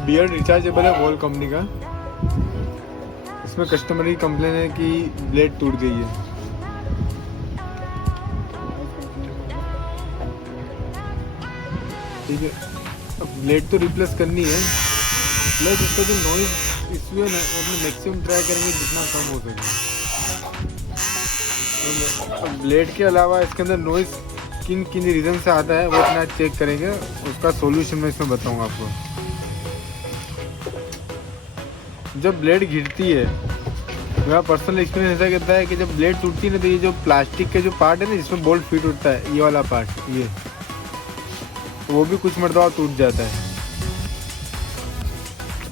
Beard rechargeable है wall company का। इसमें कस्टमर की कंप्लेन है कि ब्लेड टूट गई है। ठीक है, अब ब्लेड तो रिप्लेस करनी है, प्लस इसका जो नॉइज इशू है ना वो अपने मैक्सिमम ट्राई करेंगे जितना कम हो सके। तो ब्लेड के अलावा इसके अंदर नॉइज किन किन रीज़न से आता है वो अपना चेक करेंगे, उसका सॉल्यूशन मैं इसमें बताऊंगा आपको। जब ब्लेड गिरती है, मेरा पर्सनल एक्सपीरियंस ऐसा कहता है कि जब ब्लेड टूटती है ना तो ये जो प्लास्टिक के जो पार्ट है ना जिसमें बोल्ट फिट होता है, ये वाला पार्ट, ये तो वो भी कुछ मरतबा टूट जाता है।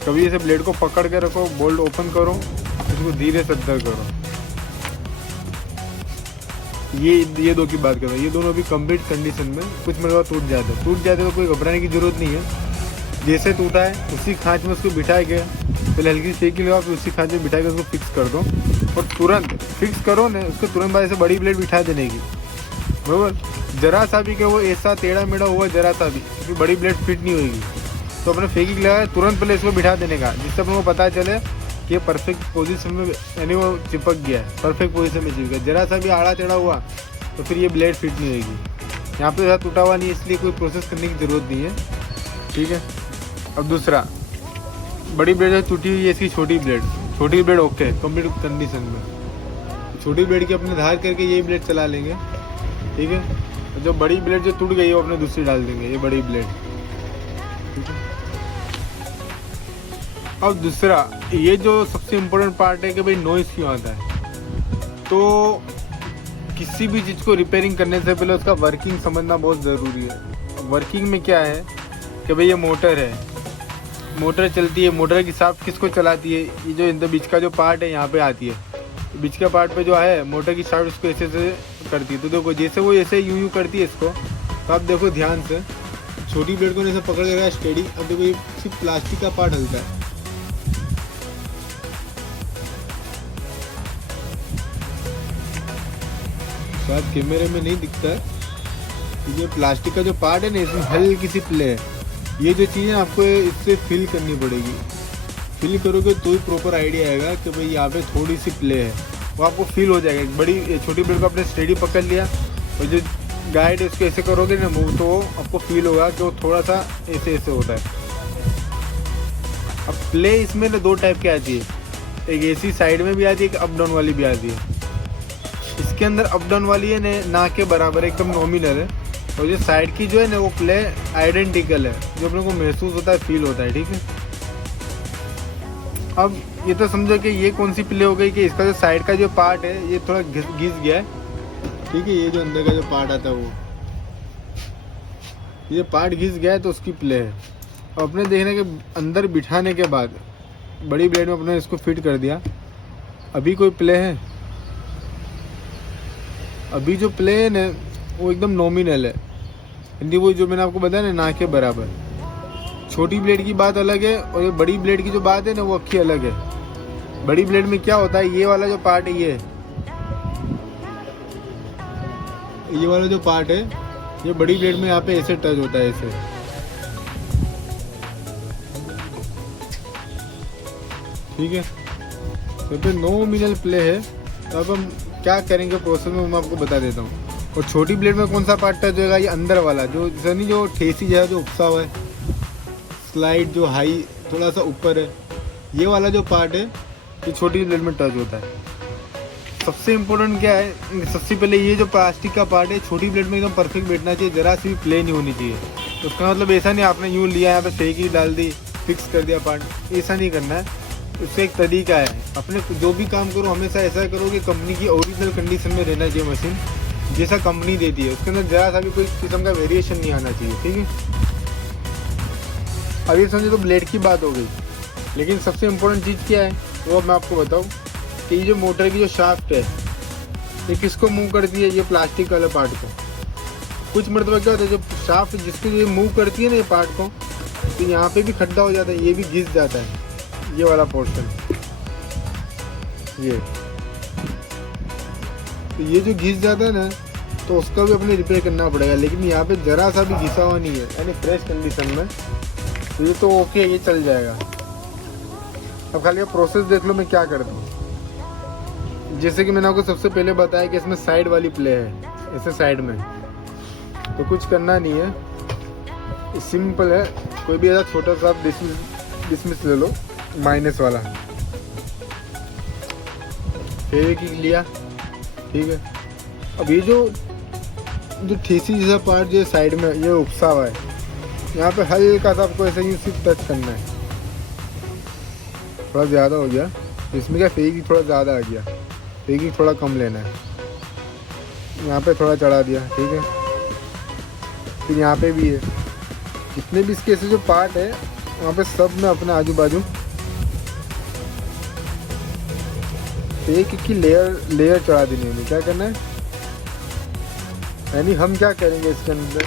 कभी ऐसे ब्लेड को पकड़ के रखो, बोल्ट ओपन करो, इसको धीरे से अंदर करो। ये दो की बात कर रहा हूँ, ये दोनों भी कंप्लीट कंडीशन में कुछ मरतबा टूट जाता है। तो कोई घबराने की जरूरत नहीं है। जैसे टूटा है उसी खांच में उसको बिठा के पहले हल्की सेकी लगाओ, फिर उसी खांच में बिठा के उसको फिक्स कर दो और तुरंत फिक्स करो ना, उसको तुरंत बाद ऐसे बड़ी ब्लेड बिठा देने की, बराबर। जरा सा भी कि वो ऐसा टेढ़ा मेढ़ा हुआ जरा सा भी, क्योंकि बड़ी ब्लेड फिट नहीं होगी, तो अपने फेंकी लगाए तुरंत पहले इसको बिठा देने का, जिससे अपने को पता चले कि ये परफेक्ट पोजीशन में, यानी वो चिपक गया है, परफेक्ट पोजीशन में चिपक गया। जरा सा भी आड़ा टेढ़ा हुआ तो फिर ये ब्लेड फिट नहीं होगी। यहाँ पे ज़्यादा टूटा हुआ नहीं है, इसलिए कोई प्रोसेस करने की ज़रूरत नहीं है। ठीक है, अब दूसरा, बड़ी ब्लेड टूटी हुई है, इसकी छोटी ब्लेड ओके कंप्लीट कंडीशन में, छोटी ब्लेड की अपने धार करके ये ब्लेड चला लेंगे। ठीक है, जो बड़ी ब्लेड जो टूट गई है वो अपने दूसरी डाल देंगे, ये बड़ी ब्लेड। ठीक है, अब दूसरा, ये जो सबसे इम्पोर्टेंट पार्ट है कि भाई नॉइस क्यों आता है। तो किसी भी चीज़ को रिपेयरिंग करने से पहले उसका वर्किंग समझना बहुत ज़रूरी है। वर्किंग में क्या है कि भाई ये मोटर है, मोटर चलती है, मोटर की शाफ्ट किसको चलाती है, ये जो इंदर बीच का जो पार्ट है यहाँ पे आती है, बीच का पार्ट पे जो है मोटर की शाफ्ट इसको ऐसे से करती है। तो देखो जैसे वो ऐसे यूं करती है इसको, तो आप देखो ध्यान से, छोटी ब्लेड को ऐसे पकड़ लेगा स्टेडी। अब देखो ये सिर्फ प्लास्टिक का पार्ट हल्का है, शायद कैमरे में नहीं दिखता है, ये प्लास्टिक का जो पार्ट है ना इसमें हल्की सी प्ले है। ये जो चीज़ है आपको इससे फिल करनी पड़ेगी, फिल करोगे तो ही प्रॉपर आइडिया आएगा कि भाई यहाँ पे थोड़ी सी प्ले है, वो आपको फील हो जाएगा। बड़ी छोटी ब्लेड को आपने स्टेडी पकड़ लिया और जो गाइड उसको ऐसे करोगे ना मूव, तो आपको फील होगा कि वो थोड़ा सा ऐसे ऐसे होता है। अब प्ले इसमें ना दो टाइप की आती है, एक ऐसी साइड में भी आती है, एक अप डाउन वाली भी आती है। इसके अंदर अप डाउन वाली है ना के बराबर एकदम नॉमिनल है, और जो साइड की जो है ना वो प्ले आइडेंटिकल है, जो अपने को महसूस होता है, फील होता है। ठीक है, अब ये तो समझो कि ये कौन सी प्ले हो गई कि इसका जो साइड का जो पार्ट है ये थोड़ा घिस गया है। ठीक है, ये जो अंदर का जो पार्ट आता है वो ये पार्ट घिस गया है तो उसकी प्ले है। और अपने देखने के अंदर बिठाने के बाद बड़ी ब्लेड में अपने इसको फिट कर दिया, अभी कोई प्ले है, अभी जो प्ले है ना वो एकदम नॉमिनल है, यानी वो जो मैंने आपको बताया ना के बराबर। छोटी ब्लेड की बात अलग है और ये बड़ी ब्लेड की जो बात है ना वो अक्खी अलग है। बड़ी ब्लेड में क्या होता है, ये वाला जो पार्ट है, ये वाला जो पार्ट है ये बड़ी ब्लेड में यहाँ पे ऐसे टच होता है, ऐसे। ठीक है, तो पे नॉमिनल प्ले है। तो अब हम क्या करेंगे प्रोसेस में मैं आपको बता देता हूँ। और छोटी ब्लेड में कौन सा पार्ट टच होगा, ये अंदर वाला जो नहीं, जो ठेसी जो है जो उपसा हुआ है, स्लाइड जो हाई थोड़ा सा ऊपर है, ये वाला जो पार्ट है ये छोटी ब्लेड में टच होता है। सबसे इम्पोर्टेंट क्या है, सबसे पहले ये जो प्लास्टिक का पार्ट है छोटी ब्लेड में एकदम परफेक्ट बैठना चाहिए, जरा सी भी प्ले नहीं होनी चाहिए। तो उसका मतलब ऐसा नहीं आपने यूँ लिया यहाँ पे फेंकी डाल दी फिक्स कर दिया पार्ट, ऐसा नहीं करना है। उसका एक तरीका है, अपने जो भी काम करो हमेशा ऐसा करो कि कंपनी की ओरिजिनल कंडीशन में रहना चाहिए मशीन, जैसा कंपनी देती है, उसके अंदर जरा सा भी कोई किस्म का वेरिएशन नहीं आना चाहिए। ठीक है, अब ये समझो तो ब्लेड की बात हो गई, लेकिन सबसे इम्पोर्टेंट चीज़ क्या है वो मैं आपको बताऊँ कि ये जो मोटर की जो शाफ्ट है ये किसको मूव करती है, ये प्लास्टिक वाले पार्ट को। कुछ मरतबा क्या होता है, जो शाफ्ट जिसको ये मूव करती है ना ये पार्ट को, तो यहाँ पे भी खड्डा हो जाता है, ये भी घिस जाता है, ये वाला पोर्शन, ये जो घिस जाता है ना तो उसका भी अपने रिपेयर करना पड़ेगा। लेकिन यहाँ पे जरा सा भी घिसा हुआ नहीं है, यानी फ्रेश कंडीशन में तो ये तो ओके, ये चल जाएगा। अब खाली आप प्रोसेस देख लो मैं क्या करता हूँ। जैसे कि मैंने आपको सबसे पहले बताया कि इसमें साइड वाली प्ले है, ऐसे साइड में, तो कुछ करना नहीं है, सिंपल है। कोई भी ऐसा छोटा सा आप डिसमिस ले लो, माइनस वाला, फेविक्विक लिया, ठीक है। अब ये जो ठेसी जैसा पार्ट जो साइड में ये उपसा हुआ है, यहाँ पे हल्का सा आपको ऐसे ही सिर्फ टच करना है। थोड़ा ज़्यादा हो गया, इसमें क्या फेविक्विक थोड़ा ज़्यादा आ गया, फेविक्विक थोड़ा कम लेना है। यहाँ पे थोड़ा चढ़ा दिया, ठीक है। फिर यहाँ पे भी है, जितने भी इसके ऐसे जो पार्ट है वहाँ पे सब में अपने आजू बाजू एक की लेयर चढ़ा देनी है। क्या करना है, यानी हम क्या करेंगे इसके अंदर,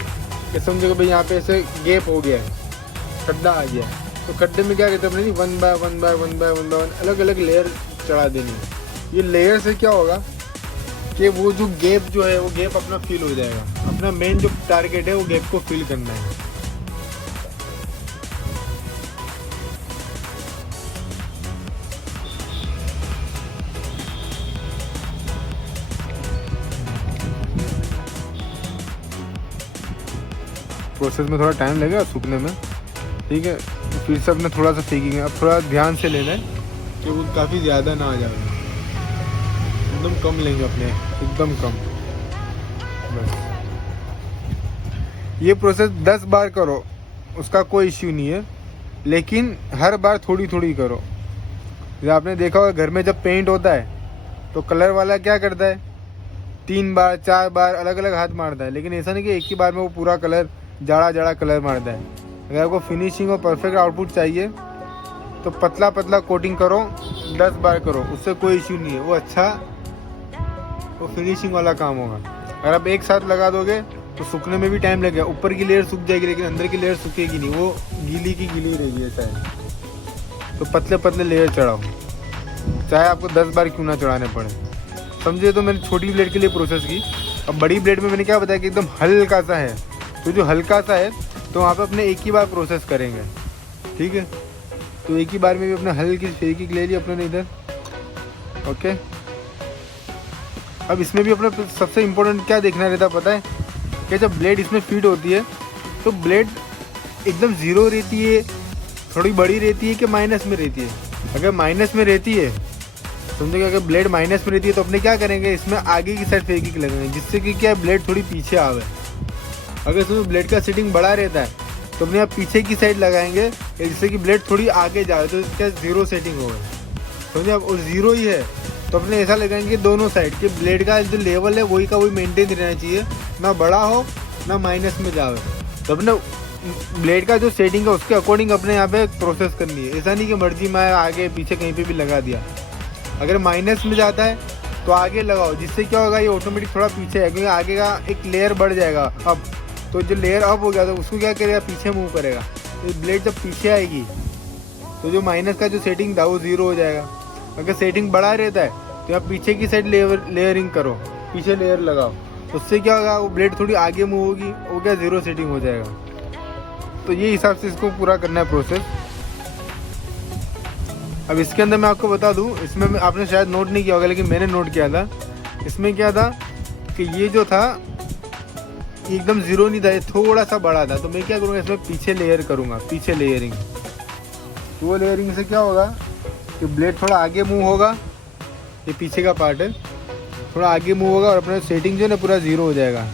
ये समझो कि भाई यहाँ पे ऐसे गैप हो गया है, खड्डा आ गया है, तो खड्डे में क्या कहते हैं अपने, वन बाय वन अलग अलग लेयर चढ़ा देनी है। ये लेयर से क्या होगा कि वो जो गैप जो है वो गैप अपना फिल हो जाएगा। अपना मेन जो टारगेट है वो गैप को फिल करना है। प्रोसेस में थोड़ा टाइम लगेगा सूखने में, ठीक है। फिर से अपने थोड़ा सा फेंकेंगे। अब थोड़ा ध्यान से लेना है कि वो काफ़ी ज़्यादा ना आ जाए, एकदम कम लेंगे अपने, एकदम कम बस। ये प्रोसेस 10 बार करो, उसका कोई इश्यू नहीं है, लेकिन हर बार थोड़ी थोड़ी करो। जैसे आपने देखा होगा घर में जब पेंट होता है तो कलर वाला क्या करता है, 3 बार 4 बार अलग अलग हाथ मारता है, लेकिन ऐसा नहीं कि एक ही बार में वो पूरा कलर जाड़ा कलर मारता है। अगर आपको फिनिशिंग और परफेक्ट आउटपुट चाहिए तो पतला पतला कोटिंग करो, 10 बार करो, उससे कोई इश्यू नहीं है। वो अच्छा, वो फिनिशिंग वाला काम होगा। अगर आप एक साथ लगा दोगे तो सूखने में भी टाइम लगेगा, ऊपर की लेयर सूख जाएगी लेकिन अंदर की लेयर सूखेगी नहीं, वो गीली की गीली रहेगी ऐसा है। तो पतले पतले लेयर चढ़ाओ, चाहे आपको 10 बार क्यों ना चढ़ाने पड़े, समझे। तो मैंने छोटी ब्लेड के लिए प्रोसेस की। अब बड़ी ब्लेड में मैंने क्या बताया कि एकदम हल्का सा है, तो जो हल्का सा है तो वहाँ पे अपने एक ही बार प्रोसेस करेंगे, ठीक है। तो एक ही बार में भी अपने हल्की फेविक्विक ले ली अपने ने इधर, ओके। अब इसमें भी अपने सबसे इम्पोर्टेंट क्या देखना रहता है पता है, कि जब ब्लेड इसमें फिट होती है तो ब्लेड एकदम ज़ीरो रहती है, थोड़ी बड़ी रहती है कि माइनस में रहती है। अगर माइनस में रहती है, समझो कि अगर ब्लेड माइनस में रहती है तो अपने क्या करेंगे, इसमें आगे की साइड फेविक्विक लगाएंगे, जिससे कि क्या ब्लेड थोड़ी पीछे आवे। अगर इसमें ब्लेड का सेटिंग बड़ा रहता है तो अपने आप पीछे की साइड लगाएंगे, जिससे कि ब्लेड थोड़ी आगे जाए, तो इसका ज़ीरो सेटिंग होगा, समझे आप। और ज़ीरो ही है तो अपने ऐसा लगाएंगे दोनों साइड के ब्लेड का जो लेवल है वही का वही मेंटेन रहना चाहिए, ना बड़ा हो ना माइनस में जाए। तो अपने ब्लेड का जो सेटिंग है उसके अकॉर्डिंग अपने यहाँ पे प्रोसेस करनी है। ऐसा नहीं कि मर्जी में आगे पीछे कहीं पे भी लगा दिया। अगर माइनस में जाता है तो आगे लगाओ, जिससे क्या होगा, ये ऑटोमेटिक थोड़ा पीछे है, क्योंकि आगे का एक लेयर बढ़ जाएगा। अब तो जो लेयर अप हो गया तो उसको क्या करेगा, पीछे मूव करेगा। तो ब्लेड जब पीछे आएगी तो जो माइनस का जो सेटिंग था वो ज़ीरो हो जाएगा। अगर सेटिंग बड़ा रहता है तो आप पीछे की साइड लेयरिंग करो, पीछे लेयर लगाओ, उससे क्या होगा, वो ब्लेड थोड़ी आगे मूव होगी, वो क्या ज़ीरो सेटिंग हो जाएगा। तो ये हिसाब से इसको पूरा करना है प्रोसेस। अब इसके अंदर मैं आपको बता दूं, इसमें आपने शायद नोट नहीं किया होगा लेकिन मैंने नोट किया था। इसमें क्या था कि ये जो था एकदम ज़ीरो नहीं था, ये थोड़ा सा बड़ा था। तो मैं क्या करूँगा, इसमें पीछे लेयर करूँगा, पीछे लेयरिंग। तो वो लेयरिंग से क्या होगा कि ब्लेड थोड़ा आगे मूव होगा, ये पीछे का पार्ट है, थोड़ा आगे मूव होगा और अपना सेटिंग जो है ना पूरा ज़ीरो हो जाएगा।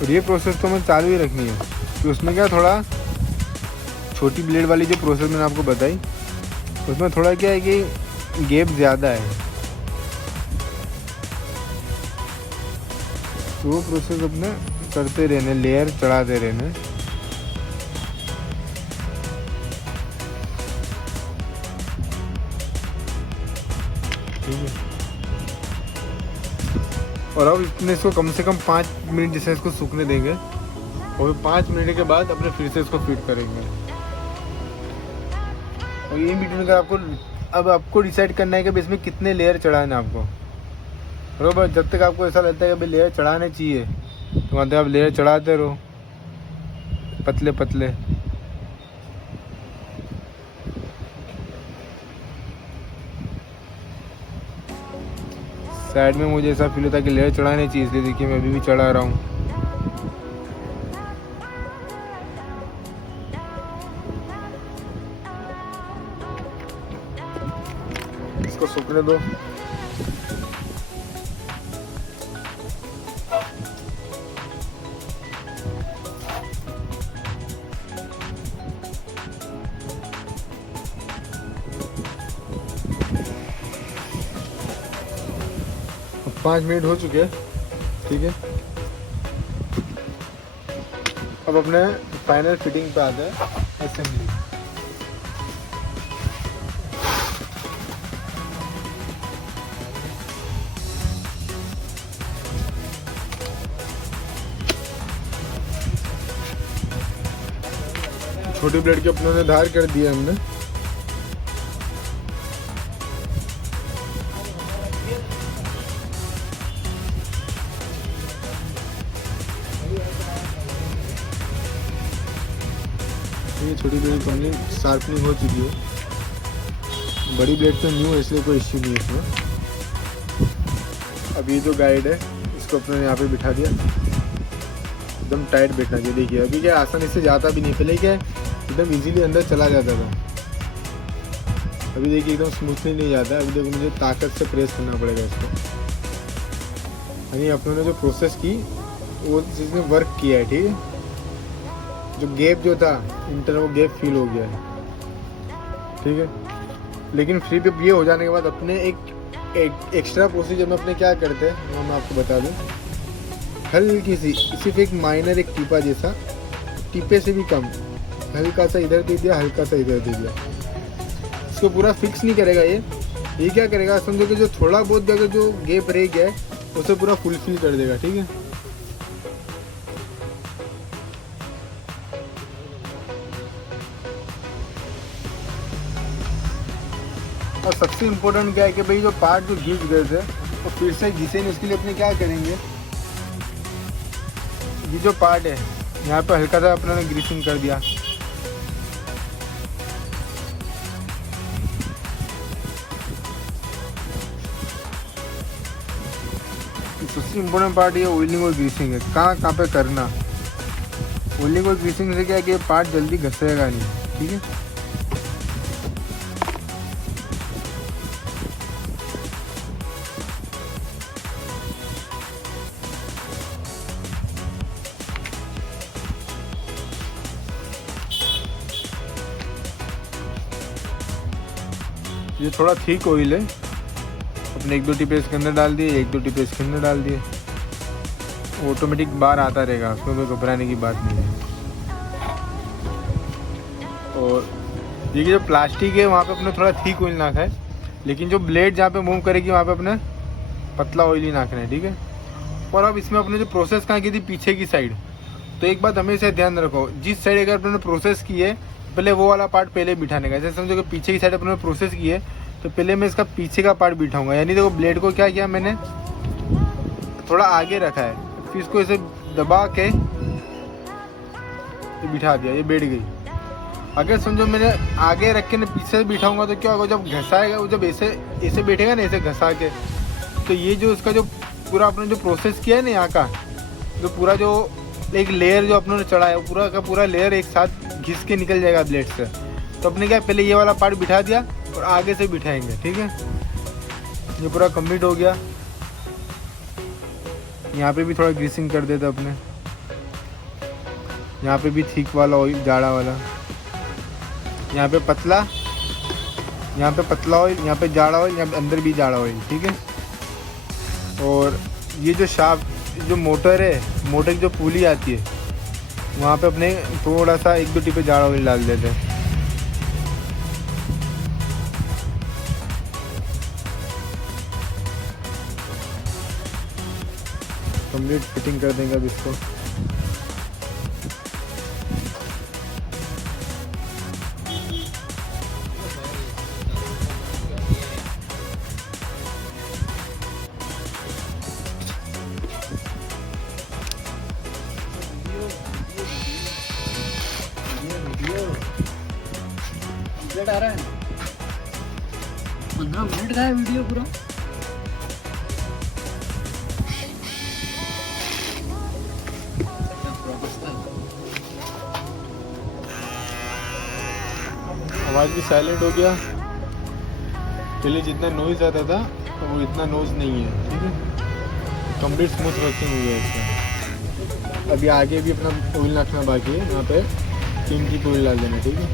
और ये प्रोसेस तो हमें चालू ही रखनी है, कि उसमें क्या थोड़ा छोटी ब्लेड वाली जो प्रोसेस मैंने आपको बताई उसमें थोड़ा क्या है कि गैप ज़्यादा है, तो वो प्रोसेस अपने करते रहने, लेयर चढ़ाते रहने। ठीक है, और अब इसमें इसको कम से कम 5 मिनट जैसे इसको सूखने देंगे और 5 मिनट के बाद अपने फिर से इसको फिट करेंगे। और ये बिटवीन का आपको डिसाइड करना है कि भाई इसमें कितने लेयर चढ़ाना है आपको, बराबर। जब तक आपको ऐसा लगता है कि भाई लेयर चढ़ाने चाहिए तो वहाँ तक आप लेयर चढ़ाते रहो पतले पतले। साइड में मुझे ऐसा फील होता है कि लेयर चढ़ाने चाहिए, इसलिए देखिए मैं अभी भी चढ़ा रहा हूँ। इसको सूखने दो। अब 5 मिनट हो चुके हैं, ठीक है। अब अपने फाइनल फिटिंग पे आते हैं, असेंबली। छोटी ब्लेड के अपनों ने धार कर दिया हमने। ये छोटी ब्लेड कंपनी शार्पनिंग हो चुकी है, बड़ी ब्लेड तो न्यू है इसलिए कोई इश्यू नहीं है इसमें। अब ये जो गाइड है इसको अपने यहाँ पे बिठा दिया, एकदम टाइट बैठना चाहिए। देखिए अभी क्या आसानी से जाता भी नहीं, पहले क्या एकदम इजीली अंदर चला जाता था, अभी देखिए एकदम स्मूथली नहीं जाता। अभी देखो मुझे ताकत से प्रेस करना पड़ेगा इसको। यानी अपनों ने जो प्रोसेस की वो जिसने वर्क किया है, ठीक है। जो गैप जो था इंटर वो गैप फील हो गया है, ठीक है। लेकिन फ्री पे ये हो जाने के बाद अपने एक एक्स्ट्रा प्रोसीजर में अपने क्या करते हैं वो मैं आपको बता दूं। हल्की सी सिर्फ एक माइनर एक टीपा जैसा, टीपे से भी कम, हल्का सा इधर दे दिया, हल्का सा इधर दे दिया। इसको पूरा फिक्स नहीं करेगा ये क्या करेगा समझो कि जो थोड़ा बहुत अगर जो गैप रह गया है उसे पूरा फुलफिल कर देगा, ठीक है। और सबसे इम्पोर्टेंट क्या है कि भाई जो पार्ट जो घिस गए थे तो फिर से घिसे नहीं, उसके लिए अपने क्या करेंगे, ये जो पार्ट है यहाँ पे हल्का सा अपने ग्रीसिंग कर दिया। सबसे इम्पोर्टेंट पार्ट ये ऑयलिंग और ग्रीसिंग है, कहाँ पे करना। ऑयलिंग और ग्रीसिंग से क्या है कि ये पार्ट जल्दी घसेगा नहीं, ठीक है। ये थोड़ा थिक ऑयल है, अपने 1-2 टिपे इसके अंदर डाल दिए, 1-2 टिपे इसके अंदर डाल दिए, ऑटोमेटिक बाहर आता रहेगा, उसमें कोई घबराने की बात नहीं है। और ये जो प्लास्टिक है वहाँ पे अपने थोड़ा थिक ऑयल नाखा है, लेकिन जो ब्लेड जहाँ पे मूव करेगी वहाँ पे अपने पतला ऑयल ही नाखना है, ठीक है। और अब इसमें अपने जो प्रोसेस कहाँ की थी, पीछे की साइड। तो एक बात हमेशा ध्यान रखो, जिस साइड अगर अपने प्रोसेस की है पहले वो वाला पार्ट पहले बिठाने का। जैसे समझो कि पीछे की साइड अपने प्रोसेस की है तो पहले मैं इसका पीछे का पार्ट बिठाऊंगा। यानी देखो ब्लेड को क्या किया मैंने, थोड़ा आगे रखा है, फिर इसको ऐसे दबा के बिठा दिया, ये बैठ गई। अगर समझो मैंने आगे रख के ना पीछे से बिठाऊंगा तो क्या होगा, जब घसाएगा वो जब ऐसे बैठेगा ना, ऐसे घसा के, तो ये जो इसका जो पूरा अपने जो प्रोसेस किया है ना यहाँ का, जो पूरा जो एक लेयर जो अपनों ने चढ़ाया है पूरा का पूरा लेयर एक साथ घिस के निकल जाएगा ब्लेड से। तो अपने क्या पहले ये वाला पार्ट बिठा दिया और आगे से बिठाएंगे, ठीक है। ये पूरा कंप्लीट हो गया। यहाँ पे भी थोड़ा ग्रीसिंग कर देते अपने, यहाँ पे भी थिक वाला ऑयल, जाड़ा वाला, यहाँ पे पतला, यहाँ पे पतला ऑयल, यहाँ पे जाड़ा ऑयल, यहाँ पे अंदर भी जाड़ा ऑयल, ठीक है। और ये जो शाफ्ट जो मोटर है, मोटर की जो पुली आती है वहाँ पे अपने थोड़ा सा 1-2 टिपे जाड़ा ऑयल डाल देते हैं। कंप्लीट फिटिंग कर देंगे अब इसको। आ रहा है 15 मिनट का है वीडियो पूरा। आवाज़ भी साइलेंट हो गया। पहले जितना नॉइज़ आता था तो वो इतना नॉइज़ नहीं है, ठीक है। कंप्लीट स्मूथ वर्किंग हुई है इसका। अभी आगे भी अपना ऑयल रखना बाकी है, यहाँ पे 3 की ऑयल डाल देना, ठीक है।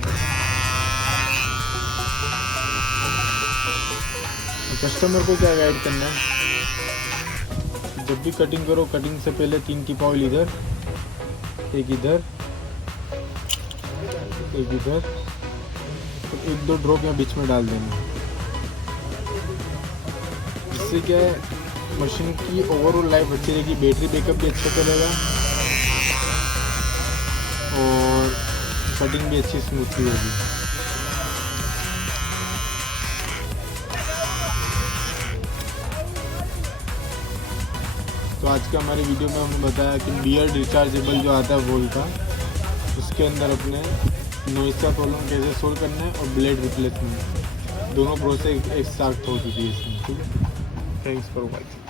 कस्टमर को क्या गाइड करना है, जब भी कटिंग करो, कटिंग से पहले 3 की ऑयल इधर, एक इधर, एक इधर, तो 1-2 ड्रॉप यहाँ बीच में डाल देना। इससे क्या है, मशीन की ओवरऑल लाइफ अच्छी रहेगी, बैटरी बैकअप भी अच्छा चलेगा और कटिंग भी अच्छी स्मूथली होगी। तो आज के हमारे वीडियो में हमने बताया कि बियर्ड रिचार्जेबल जो आता है वोल्ट का, उसके अंदर अपने नॉइज़ का प्रॉब्लम कैसे सोल्व करना है और ब्लेड रिप्लेसमेंट, दोनों प्रोसेस एक साथ हो चुकी है इसमें, ठीक है। Thanks for watching.